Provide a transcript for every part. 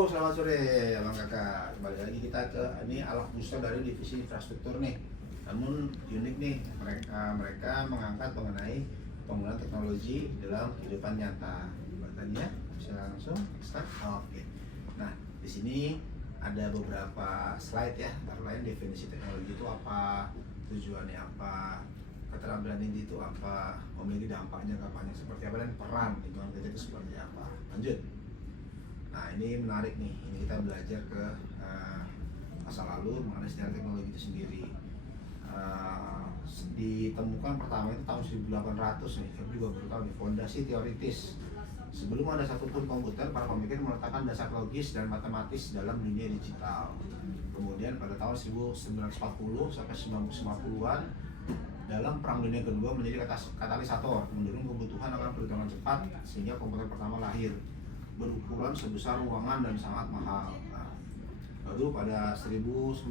Selamat sore Bang Kakak, kembali lagi kita ke ini Alak Booster dari divisi infrastruktur nih. Namun unik nih, mereka mengangkat mengenai penggunaan teknologi dalam kehidupan nyata. Bahannya bisa langsung start. Oke. Nah, di sini ada beberapa slide ya, antara lain definisi teknologi itu apa, tujuannya apa, keterampilan ini itu apa, memiliki dampaknya kapannya seperti apa, dan peran lingkungan kerja itu seperti apa. Lanjut. Nah, ini menarik nih, ini kita belajar ke masa lalu mengenai sejarah teknologi itu sendiri. Ditemukan pertama itu tahun 1800 nih, saya juga baru tahu nih, fondasi teoritis. Sebelum ada satupun komputer, para pemikir meletakkan dasar logis dan matematis dalam dunia digital. Kemudian pada tahun 1940 sampai 1950-an, dalam Perang Dunia Kedua menjadi katalisator, mendorong kebutuhan akan perhitungan cepat sehingga komputer pertama lahir, berukuran sebesar ruangan dan sangat mahal. Nah, lalu pada 1960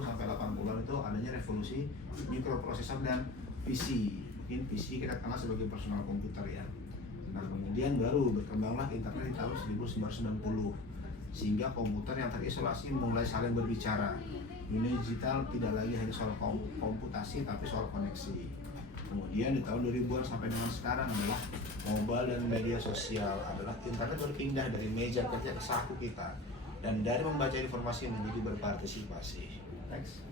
sampai 80-an itu adanya revolusi mikroprosesor dan PC. Mungkin PC kita kenal sebagai personal komputer ya. Nah, kemudian baru berkembanglah internet di tahun 1990 sehingga komputer yang terisolasi mulai saling berbicara. Dunia digital tidak lagi hanya soal komputasi tapi soal koneksi. Kemudian di tahun 2000-an sampai dengan sekarang adalah mobile dan media sosial, adalah internet berpindah dari meja kerja ke saku kita dan dari membaca informasi menjadi berpartisipasi. Next.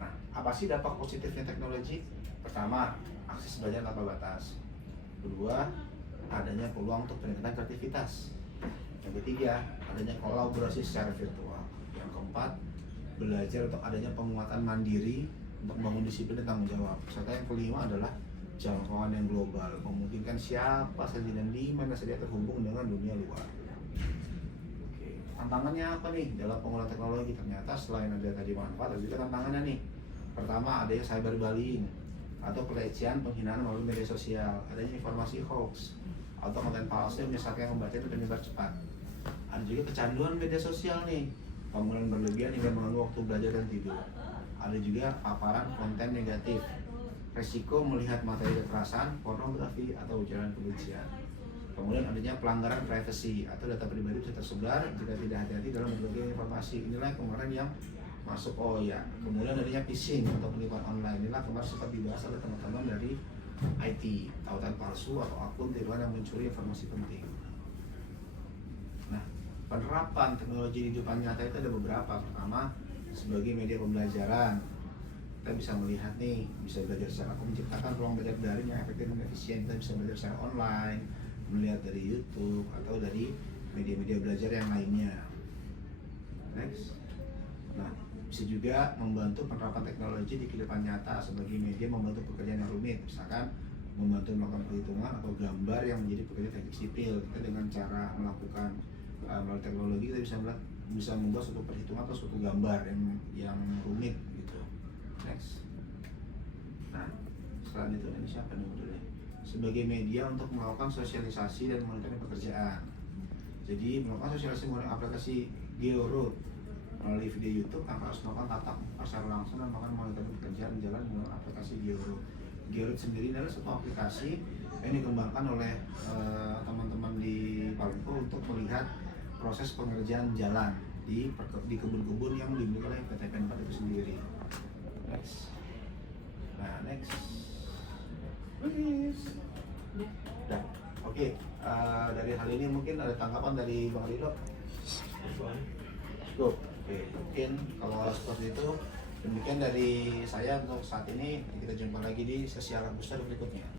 Nah, apa sih dampak positifnya teknologi? Pertama, akses belajar tanpa batas. Kedua, adanya peluang untuk peningkatan kreativitas. Yang ketiga, adanya kolaborasi secara virtual. Yang keempat, belajar untuk adanya penguatan mandiri untuk membangun disiplin dan tanggung jawab. Serta yang kelima adalah jangkauan yang global, memungkinkan siapa saja dan di mana saja terhubung dengan dunia luar. Oke. Tantangannya apa nih dalam penggunaan teknologi? Ternyata selain ada tadi manfaat, ada juga tantangannya nih. Pertama, adanya cyberbullying atau pelecehan, penghinaan melalui media sosial, adanya informasi hoax atau konten palsu yang misalkan yang membaca itu penyebar cepat. Ada juga kecanduan media sosial nih, penggunaan berlebihan hingga mengganggu waktu belajar dan tidur. Ada juga paparan konten negatif, resiko melihat materi kekerasan, pornografi, atau ujaran kebencian. Kemudian adanya pelanggaran privasi atau data pribadi bisa tersebar jika tidak hati-hati dalam berbagi informasi. Inilah kemarin yang masuk. Oh ya, kemudian adanya phishing atau penipuan online. Inilah kemarin sempat dibahas oleh teman-teman dari IT, tautan palsu atau akun tiruan yang mencuri informasi penting. Nah, penerapan teknologi di kehidupan nyata itu ada beberapa. Pertama, sebagai media pembelajaran, kita bisa melihat nih, bisa belajar secara menciptakan ruang belajar daring yang efektif dan efisien. Kita bisa belajar secara online, melihat dari YouTube atau dari media-media belajar yang lainnya. Next. Nah, bisa juga membantu penerapan teknologi di kehidupan nyata sebagai media membantu pekerjaan yang rumit, misalkan membantu melakukan perhitungan atau gambar yang menjadi pekerjaan teknik sipil. Kita dengan cara melakukan melalui teknologi kita bisa membuat suatu perhitungan atau suatu gambar yang rumit gitu. Next. Nah, setelah itu ini siapa nih modelnya? Sebagai media untuk melakukan sosialisasi dan monitoring pekerjaan. Jadi melakukan sosialisasi menggunakan aplikasi GeoRoad melalui video YouTube tanpa harus melakukan tatap muka secara langsung dan bahkan monitoring pekerjaan jalan menggunakan aplikasi GeoRoad. GeoRoad sendiri adalah satu aplikasi yang dikembangkan oleh teman-teman di Palco untuk melihat proses pengerjaan jalan di kebun-kebun yang dimiliki oleh PT Pemkab itu sendiri. Next. Nah, next. Please. Dah. Oke. Dari hal ini mungkin ada tanggapan dari Bang Rido. Cukup. Oke. Mungkin kalau seperti itu demikian dari saya untuk saat ini. Kita jumpa lagi di sesi Alak Booster berikutnya.